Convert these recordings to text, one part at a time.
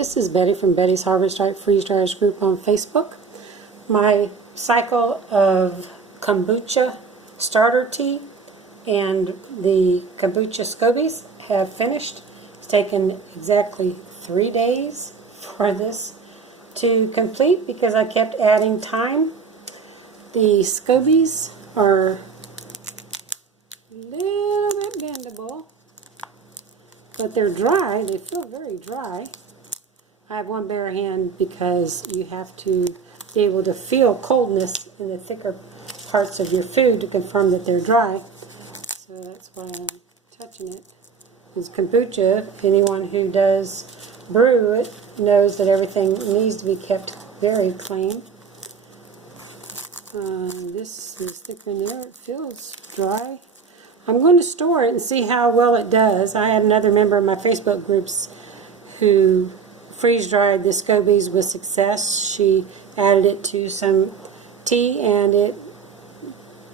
This is Betty from Betty's Harvest Right Freeze Dryers group on Facebook. My cycle of kombucha starter tea and the kombucha scobies have finished. It's taken exactly 3 days for this to complete because I kept adding time. The scobies are a little bit bendable, but they're dry. They feel very dry. I have one bare hand because you have to be able to feel coldness in the thicker parts of your food to confirm that they're dry. So that's why I'm touching it. It's kombucha. Anyone who does brew it knows that everything needs to be kept very clean. This is thicker in there. It feels dry. I'm going to store it and see how well it does. I had another member of my Facebook groups who freeze-dried the scobies with success. She added it to some tea and it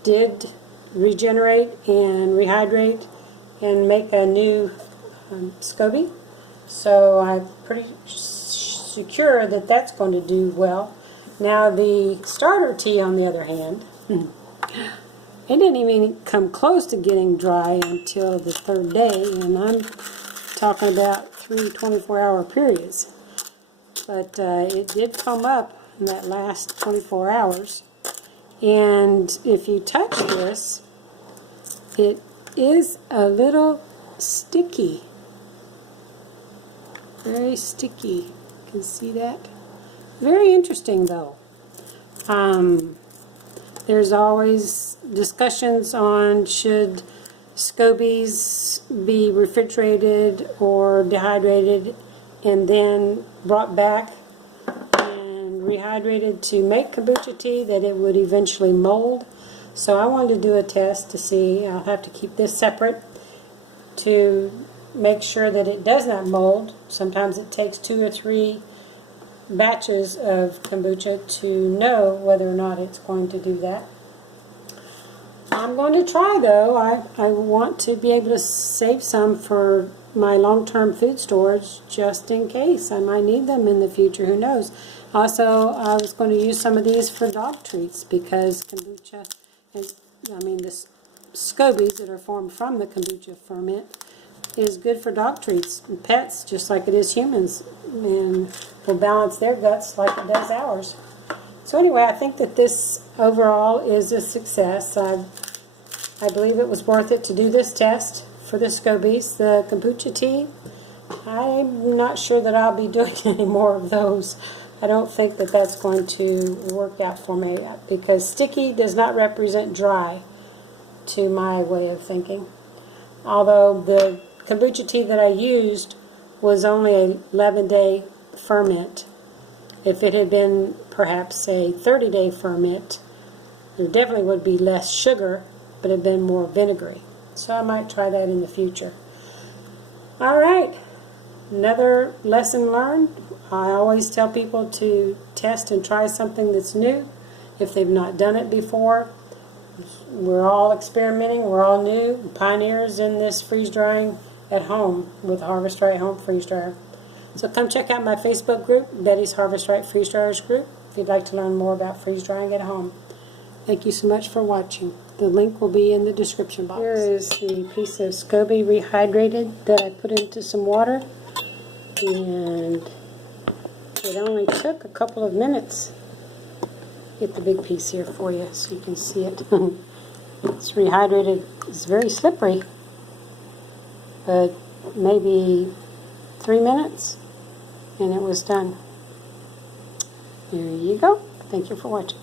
did regenerate and rehydrate and make a new scoby. So I'm pretty secure that that's going to do well. Now the starter tea, on the other hand, it didn't even come close to getting dry until the 3rd day, and I'm talking about 3 24-hour periods. But it did foam up in that last 24 hours. And if you touch this, it is a little sticky. Very sticky. You can see that. Very interesting, though. There's always discussions on should scobies be refrigerated or dehydrated and then brought back and rehydrated to make kombucha tea, that it would eventually mold. So I wanted to do a test to see. I'll have to keep this separate to make sure that it does not mold. Sometimes it takes 2 or 3 batches of kombucha to know whether or not it's going to do that. I'm going to try, though. I want to be able to save some for my long-term food storage just in case. I might need them in the future. Who knows? Also, I was going to use some of these for dog treats because kombucha, the scobies that are formed from the kombucha ferment is good for dog treats and pets just like it is humans, and will balance their guts like it does ours. So anyway, I think that this overall is a success. I believe it was worth it to do this test for the scobies. The kombucha tea, I'm not sure that I'll be doing any more of those. I don't think that that's going to work out for me because sticky does not represent dry to my way of thinking. Although the kombucha tea that I used was only an 11-day ferment. If it had been perhaps a 30-day ferment, there definitely would be less sugar, but it had been more vinegary. So I might try that in the future. All right, another lesson learned. I always tell people to test and try something that's new if they've not done it before. We're all experimenting. We're all new, pioneers in this freeze drying at home with Harvest Right Home Freeze Dryer. So come check out my Facebook group, Betty's Harvest Right Freeze Dryers group, if you'd like to learn more about freeze drying at home. Thank you so much for watching. The link will be in the description box. Here is the piece of Scoby rehydrated that I put into some water, and it only took a couple of minutes. Get the big piece here for you so you can see it. It's rehydrated. It's very slippery, but maybe 3 minutes and it was done. There you go. Thank you for watching.